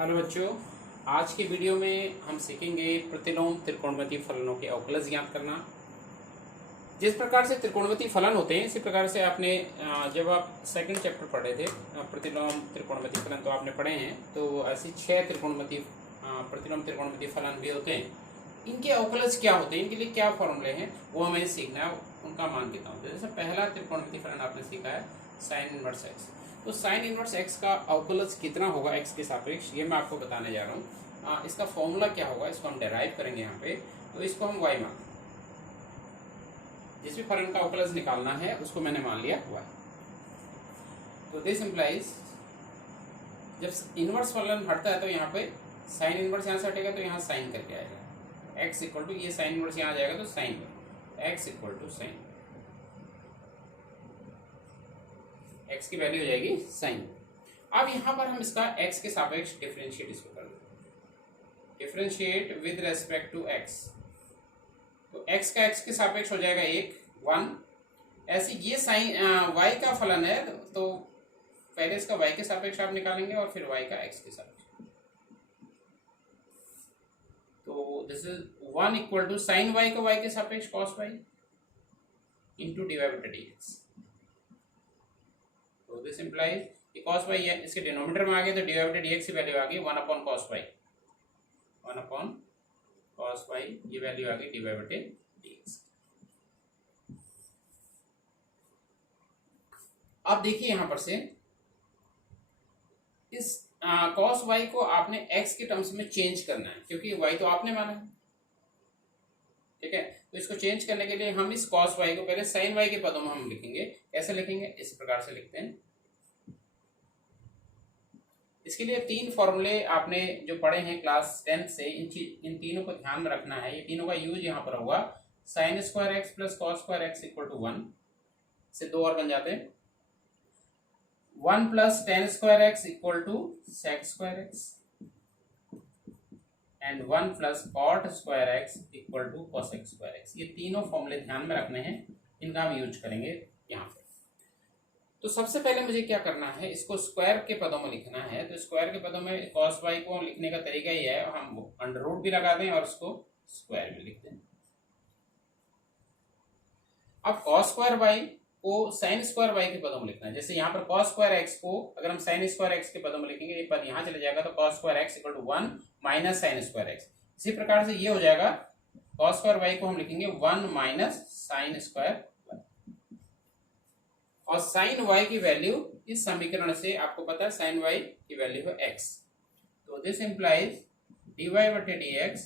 Hello बच्चों, आज की वीडियो में हम सीखेंगे प्रतिलोम त्रिकोणमितीय फलनों के अवकलज ज्ञात करना। जिस प्रकार से त्रिकोणमितीय फलन होते हैं इसी प्रकार से आपने जब आप सेकंड चैप्टर पढ़े थे प्रतिलोम त्रिकोणमितीय फलन तो आपने पढ़े हैं। तो ऐसी 6 त्रिकोणमितीय प्रतिलोम त्रिकोणमितीय फलन भी होते हैं। इनके अवकलज क्या होते हैं, इनके लिए क्या फॉर्मूले हैं वो हमें सीखना है, उनका मान कितना होता है। जैसे पहला त्रिकोणमितीय फलन आपने सीखा है साइन इनवर्स एक्स। तो साइन इनवर्स एक्स का अवकलज कितना होगा एक्स के सापेक्ष, ये मैं आपको बताने जा रहा हूँ। इसका फॉर्मूला क्या होगा इसको हम डेराइव करेंगे यहाँ पे। तो इसको हम y मान, जिस भी फलन का अवकलज निकालना है उसको मैंने मान लिया y। तो दिस इम्प्लाइज जब इनवर्स फलन हटता है तो यहाँ पे साइन इनवर्स यहाँ से हटेगा तो यहाँ साइन करके आएगा x इक्वल टू, ये साइन इनवर्स यहाँ आ जाएगा तो sine x equal to sine, x की वैल्यू हो जाएगी साइन। अब यहाँ पर हम इसका x के सापेक्ष डिफरेंशिएट इसको कर देंगे, differentiate with respect to x। तो x का x के सापेक्ष हो जाएगा 1। ऐसी ये साइन y का फलन है तो पहले इसका y के सापेक्ष आप निकालेंगे और फिर y का x के सापेक्ष। तो this is 1 equal to sine y का y के सापेक्ष cos y into dy by dx। तो दिस इम्प्लाइज कॉस वाई इसके डिनोमिनेटर में आ गया तो डी वाई डी एक्स की वैल्यू आ गई 1 upon cos y, 1 upon cos y, ये वैल्यू आ गई डी वाई बटे डी एक्स। अब देखिए यहां पर से इस कॉस वाई को आपने एक्स के टर्म्स में चेंज करना है क्योंकि वाई तो आपने माना है, ठीक है। तो इसको चेंज करने के लिए हम इस कॉस वाई को पहले साइन वाई के पदों में हम लिखेंगे। कैसे लिखेंगे, इस प्रकार से लिखते हैं। इसके लिए 3 फॉर्मूले आपने जो पढ़े हैं क्लास 10 से, इन तीनों को ध्यान में रखना है। ये तीनों का यूज यहाँ पर होगा। Sine square x plus cos square x equal to 1 से 2 और बन जाते हैं। 1 plus tan square x equal to sec square x and 1 plus cot square x equal to cosec square x. ये तीनों फॉर्मूले ध्यान में रखने हैं, इनका हम यूज करेंगे यहाँ पे। तो सबसे पहले मुझे क्या करना है, इसको स्क्वायर के पदों में लिखना है। तो स्क्वायर के पदों में कॉस वाई को लिखने का तरीका ये है, हम अंडर रूट भी लगा दें और इसको स्क्वायर में लिख दें। अब कॉस स्क्वायर वाई को साइन स्क्वायर वाई के पदों में लिखना है। जैसे यहाँ पर कॉस स्क्वायर एक्स को अगर हम साइन स्क्वायर एक्स के पदों में लिखेंगे, ये पद यहाँ चले जाएगा तो cos square x equal to 1 minus sine square x. इसी प्रकार से ये हो जाएगा, कॉस स्क्वायर वाई को हम लिखेंगे 1 माइनस साइन स्क्वायर और साइन y की वैल्यू इस समीकरण से आपको पता है साइन y की वैल्यू है x। तो दिस इंप्लाइज dy बटे dx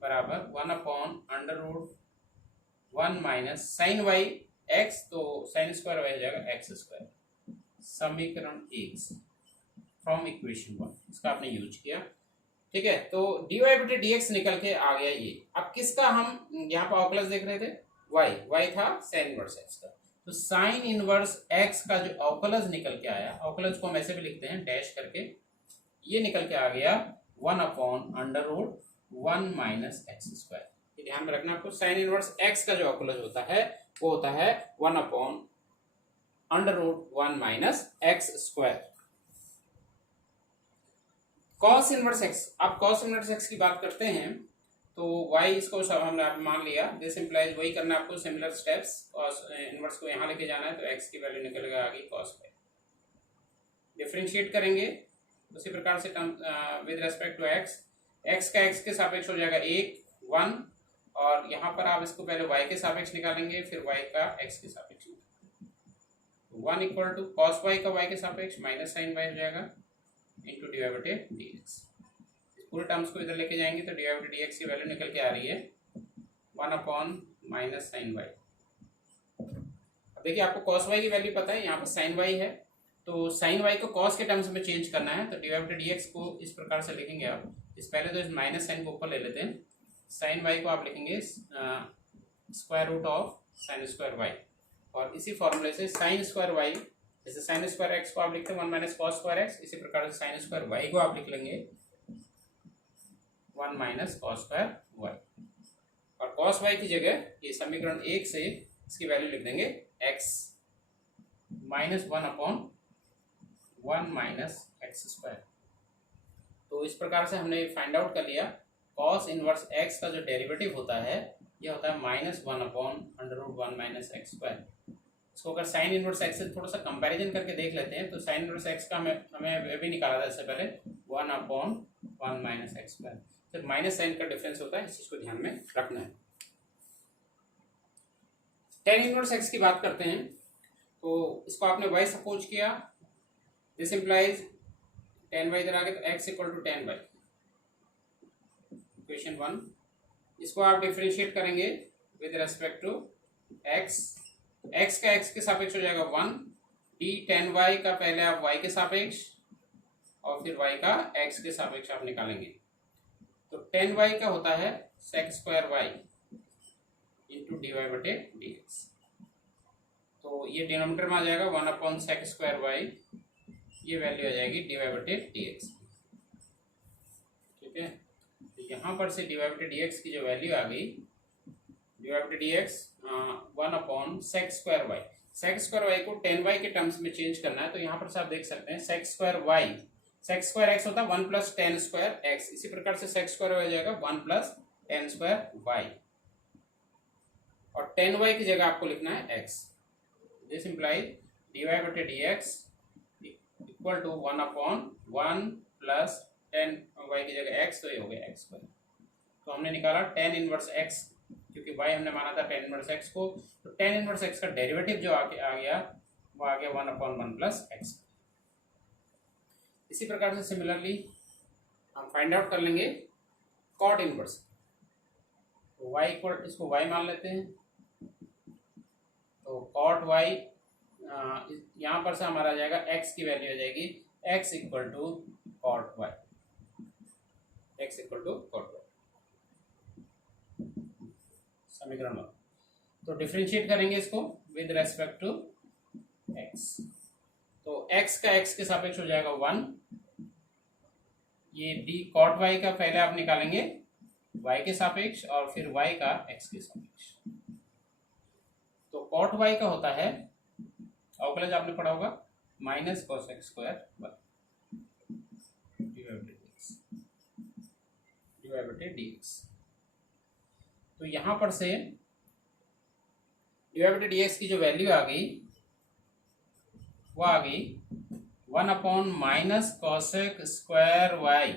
बराबर 1 upon under root 1 minus sine y x, तो साइन स्क्वायर y हो जाएगा x स्क्वायर। समीकरण 1 फ्रॉम इक्वेशन 1 इसका आपने यूज किया, ठीक है। तो dy बटे dx निकल के आ गया ये। अब किसका हम यहाँ पर अवकलज देख रहे थे, y था साइन इनवर्स x का। तो साइन इनवर्स x का जो अवकलज निकल के आया, अवकलज को हम ऐसे भी लिखते हैं डैश करके, ये निकल के आ गया 1 upon under root 1 minus x square. ये ध्यान में रखना आपको, साइन इनवर्स x का जो अवकलज होता है वो होता है 1 upon under root 1 minus x square. Cos inverse x, अब कॉस इनवर्स x की बात करते हैं तो y इसको सब हमने मान लिया। दिस इंप्लाइज वही करना है आपको, सिमिलर स्टेप्स। कॉस इनवर्स को यहाँ लेके जाना है तो x की वैल्यू निकल गया आगे कॉस वाई। डिफरेंशिएट करेंगे उसी प्रकार से term with respect to x का x के सापेक्ष हो जाएगा 1 और यहाँ पर आप इसको पहले y के सापेक्ष निकालेंगे फिर y का x के सापेक्ष। 1 इक्वल टू कॉस y का y के सापेक्ष माइनस साइन y हो जाएगा इंटू डी वाई बटे डी एक्स। पूरे टर्म्स को इधर लेके जाएंगे तो डी वाई बटे डी एक्स की वैल्यू निकल के आ रही है 1 अपॉन माइनस साइन वाई। अब देखिए आपको कॉस वाई की वैल्यू पता है, यहाँ पर साइन वाई है तो साइन वाई को कॉस के टर्म्स में चेंज करना है। तो डी वाई बटे डी एक्स को इस प्रकार से लिखेंगे आप। इस पहले तो इस माइनस साइन को ऊपर ले लेते हैं, साइन वाई को आप लिखेंगे square root of sine square y और इसी फॉर्मूले से साइन स्क्वायर वाई, जैसे साइन स्क्वायर एक्स को आप लिखते हैं 1 माइनस कॉस स्क्वायर एक्स, इसी प्रकार से साइन स्क्वायर वाई को आप लिख लेंगे 1 माइनस कॉस स्क्वायर वाई और कॉस वाई की जगह ये समीकरण 1 से इसकी वैल्यू लिख देंगे x minus 1 upon 1 minus x square. तो इस प्रकार से हमने फाइंड आउट कर लिया कॉस इनवर्स एक्स का जो डेरिवेटिव होता है ये होता है -1/√1 - x स्क्वायर। इसको अगर साइन इनवर्स एक्स से थोड़ा सा कंपैरिजन करके देख लेते हैं तो साइन इनवर्स एक्स का हमें भी निकाला था इससे पहले 1/1 - x स्क्वायर। सिर्फ माइनस साइन का डिफरेंस होता है, इस चीज को ध्यान में रखना है। टेन इनवर्स एक्स की बात करते हैं तो इसको आपने y सपोज किया, दिस इम्प्लाइज tan y इधर आ गया तो x = tan y, इक्वेशन 1। इसको आप डिफरेंशिएट करेंगे with respect to x, x का x के सापेक्ष हो जाएगा 1, d tan y का पहले आप y के सापेक्ष और फिर y का x के सापेक्ष आप निकालेंगे। तो tan y का होता है sec² y इंटू dy/dx। तो ये डिनोमिनेटर में आ जाएगा 1/sec² y, ये वैल्यू आ जाएगी dy/dx। ठीक है, तो यहाँ पर से dy/dx की जो वैल्यू आ गई, dy/dx 1/sec² y। sec² y को tan y के टर्म्स में चेंज करना है तो यहाँ पर से आप देख सकते हैं sec² y, sec² x होता है 1 + tan² x, इसी प्रकार से sec² y हो जाएगा 1 + tan² y, और tan y की जगह आपको लिखना है x। This implies dy/dx equal to 1/1 plus tan y की जगह x, तो ये हो गया x²। तो हमने निकाला tan इनवर्स x, क्योंकि y हमने माना था tan इनवर्स x को, तो tan इनवर्स x का डेरिवेटिव जो आ गया वो आ गया 1/1 प्लस x। इसी प्रकार से सिमिलरली हम फाइंड आउट कर लेंगे cot इनवर्स। तो y इक्वल, इसको y मान लेते हैं, तो cot y यहाँ पर से हमारा आ जाएगा x की वैल्यू आ जाएगी x = cot y, x = cot y, समीकरण 1। तो डिफरेंशिएट करेंगे इसको विद रेस्पेक्ट टू x, तो x का x के सापेक्ष हो जाएगा 1, ये d cot y का पहले आप निकालेंगे y के सापेक्ष और फिर y का x के सापेक्ष। तो cot y का होता है, अवकलज आपने पढ़ा होगा, -cos² y dy/dx। तो यहां पर से dy/dx की जो वैल्यू आ गई वो आ गई 1/-cos² y,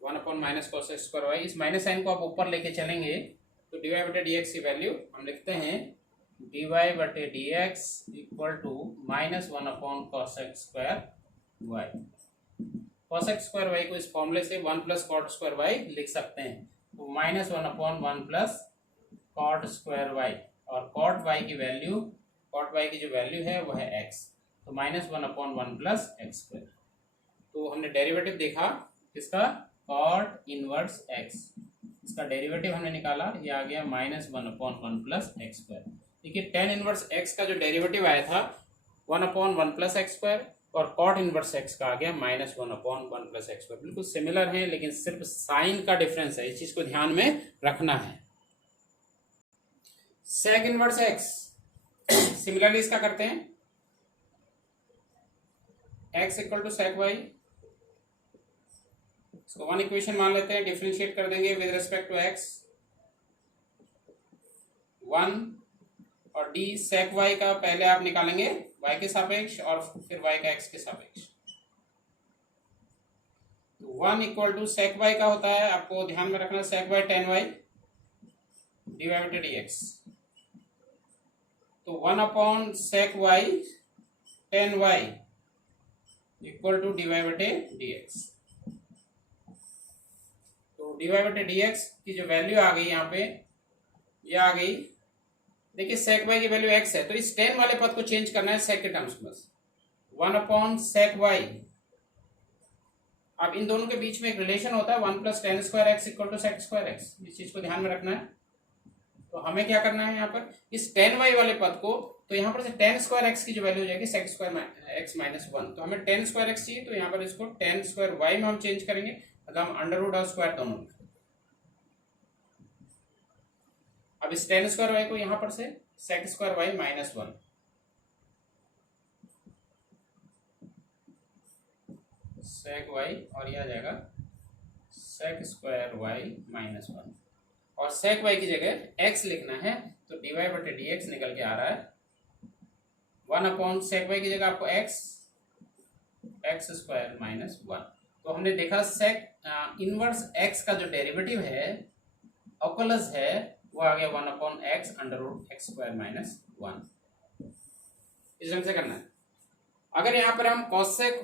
1/-cos² y। इस माइनस साइन को आप ऊपर लेके चलेंगे तो dy/dx की वैल्यू हम लिखते हैं dy/dx equal to -1/cos² y। cos² y को इस फॉर्मूले से 1 + cot² y लिख सकते हैं, तो -1/1 + cot² y, और cot y की वैल्यू, cot y की जो वैल्यू है वो है x, तो -1/1 + x²। तो हमने डेरिवेटिव देखा किसका, cot इनवर्स x, इसका डेरिवेटिव हमने निकाला, ये आ गया -1/1 + x²। देखिए tan इनवर्स x का जो डेरिवेटिव आया था 1/1 + x², और cot इनवर्स x का आ गया -1/1 + x²। बिल्कुल सिमिलर है, लेकिन सिर्फ साइन का डिफरेंस है, इस चीज को ध्यान में रखना है। sec इनवर्स x, सिमिलरली इसका करते हैं, x = sec y, इसको 1 इक्वेशन मान लेते हैं, डिफरेंशिएट कर देंगे विद रिस्पेक्ट टू x 1, और d sec y का पहले आप निकालेंगे y के सापेक्ष और फिर y का x के सापेक्ष। तो 1 = sec y का होता है, आपको ध्यान में रखना, sec y tan y dy/dx। तो 1/sec y tan y equal to dy/dx। तो dy/dx की जो वैल्यू आ गई यहाँ पे, ये आ गई, देखिए sec y की वैल्यू x है, तो इस tan वाले पद को चेंज करना है sec के टर्म्स में, 1/sec y। अब इन दोनों के बीच में एक रिलेशन होता है 1 + tan² x = sec² x, इस चीज को ध्यान में रखना है। तो हमें क्या करना है यहाँ पर, इस tan y वाले पद को, तो यहाँ पर से tan² x की जो वैल्यू हो जाएगी sec² x - 1, तो हमें tan² x चाहिए, तो यहाँ पर इसको tan² y में हम चेंज करेंगे, मतलब हम अंडर रूट और स्क्वायर दोनों। अब इस tan² y को यहाँ पर से sec² y - 1, sec y और ये आ जाएगा sec स्क्वायर y माइनस 1 और sec y की जगह x लिखना है तो dy बटे dx निकल के आ रहा है 1 अपॉन sec y की जगह आपको x स्क्वायर माइनस 1। तो हमने देखा sec इनवर्स x का जो डेरिवेटिव है ऑकुलस है वो आ गया 1 upon x under root x square minus 1। इस ढंग से करना है। अगर यहाँ पर हम cosec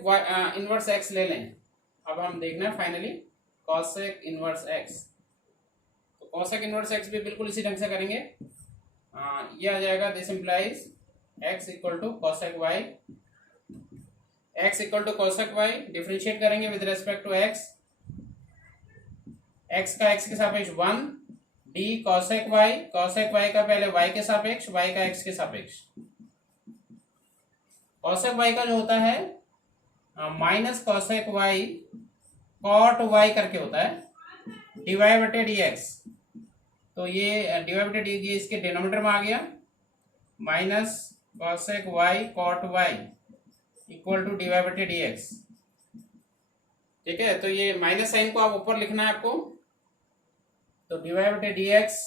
इनवर्स x ले लें, अब हम देखना है फाइनली cosec इनवर्स x, तो cosec इनवर्स x भी बिल्कुल इसी ढंग से करेंगे। ये आ जाएगा this implies x equal to cosec y, x equal to cosec y differentiate करेंगे with respect to x, x का x के सापेक्ष 1 d cosec y का पहले y के सापेक्ष y का x के सापेक्ष, cosec y का जो होता है minus cosec y cot y करके होता है dy बटे dx, तो ये dy बटे dx इसके डिनोमिनेटर में आ गया minus cosec y cot y equal to dy बटे dx। ठीक है, तो ये माइनस साइन को आप ऊपर लिखना है आपको, तो dy बटे dx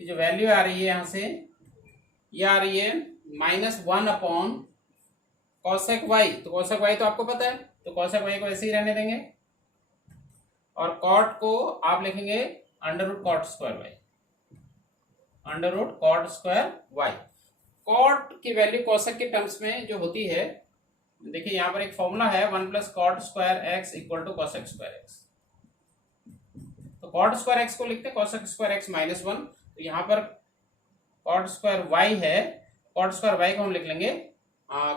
की जो वैल्यू आ रही है यहां से ये आ रही है माइनस 1 अपॉन cosec y, तो cosec y तो आपको पता है, तो cosec y को ऐसे ही रहने देंगे और cot को आप लिखेंगे under root cot square y, under root cot square y। cot की वैल्यू cosec के टर्म्स में जो होती है, देखिए यहाँ पर एक फॉर्मूला है 1 plus cot square x equal to cosec square x, तो cot स्क्वायर x को लिखते हैं cosec स्क्वायर x माइनस 1, तो यहाँ पर cot स्क्वायर y है, cot स्क्वायर y को हम लिख लेंगे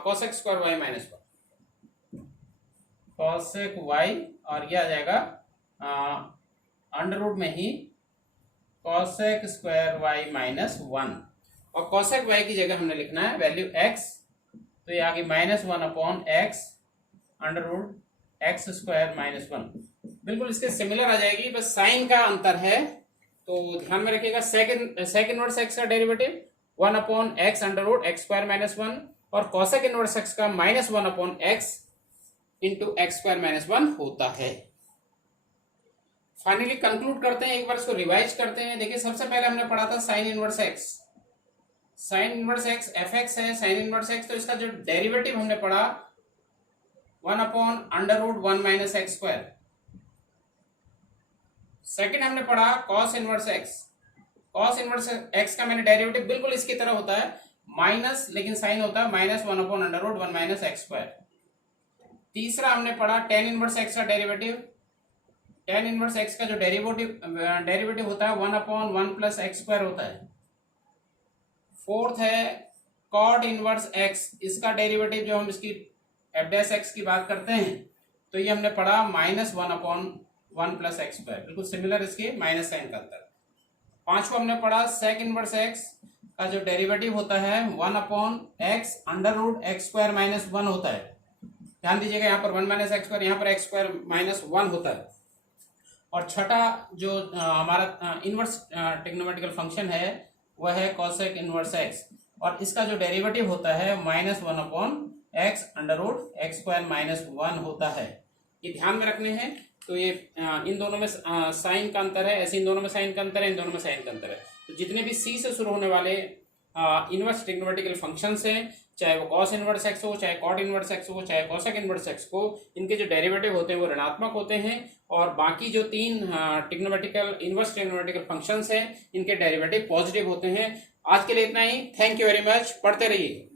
cosec square y minus 1, cosec y और ये आ जाएगा अंडर रूट में ही cosec स्क्वायर y माइनस 1 और cosec y की जगह हमने लिखना है वैल्यू x, तो ये आ गई minus 1 upon x under root x square minus 1, बिल्कुल इसके सिमिलर आ जाएगी, बस साइन का अंतर है। तो ध्यान में रखिएगा सेक इनवर्स x का derivative 1 upon x under root x square minus 1 और cosec इनवर्स x का minus 1 upon x into x square minus 1 होता है। फाइनली कंक्लूड करते हैं, एक बार इसको रिवाइज करते हैं। देखिए सबसे पहले हमने पढ़ा था sine inverse x, sine inverse x fx है साइन इनवर्स x, तो इसका जो डेरिवेटिव हमने पढ़ा 1 upon under root 1 minus x square. Second हमने पढ़ा cos inverse x, cos inverse x का मैंने डेरिवेटिव बिल्कुल इसकी तरह होता है माइनस, लेकिन साइन होता है minus 1 upon under root 1 minus x square. तीसरा हमने पढ़ा tan इनवर्स x का डेरिवेटिव, tan इनवर्स x का जो डेरिवेटिव होता है 1 अपॉन 1 प्लस एक्स स्क्वायर होता है। फोर्थ है cot इनवर्स x, इसका डेरिवेटिव जो हम इसकी f डैश x की बात करते हैं तो ये हमने पढ़ा minus 1 upon 1 plus x square, बिल्कुल सिमिलर इसके माइनस साइन का अंतर। पांचवा हमने पढ़ा सेक इनवर्स x का जो डेरिवेटिव होता है 1 upon x under root x square minus 1 होता है। ध्यान दीजिएगा यहाँ पर 1 माइनस एक्स स्क्वायर, यहाँ पर एक्स स्क्वायर माइनस 1 होता है। और छठा जो हमारा इनवर्स ट्रिग्नोमेट्रिकल फंक्शन है वह है cosec इनवर्स x और इसका जो डेरिवेटिव होता है minus 1 upon x under root x square minus 1 होता है। ये ध्यान में रखने हैं। तो ये इन दोनों में साइन का अंतर है, ऐसे इन दोनों में साइन का अंतर है, इन दोनों में साइन का अंतर है। तो जितने भी c से शुरू होने वाले इनवर्स ट्रिग्नोमेट्रिकल फंक्शंस हैं, चाहे वो cos इनवर्स x हो, चाहे cot इनवर्स x हो, चाहे cosec इनवर्स x हो, इनके जो डेरिवेटिव होते हैं वो ऋणात्मक होते हैं और बाकी जो तीन ट्रिग्नोमेट्रिकल इनवर्स ट्रिग्नोमेट्रिकल फंक्शंस हैं इनके डेरिवेटिव पॉजिटिव होते हैं। आज के लिए इतना ही। Thank you very much. पढ़ते रहिए।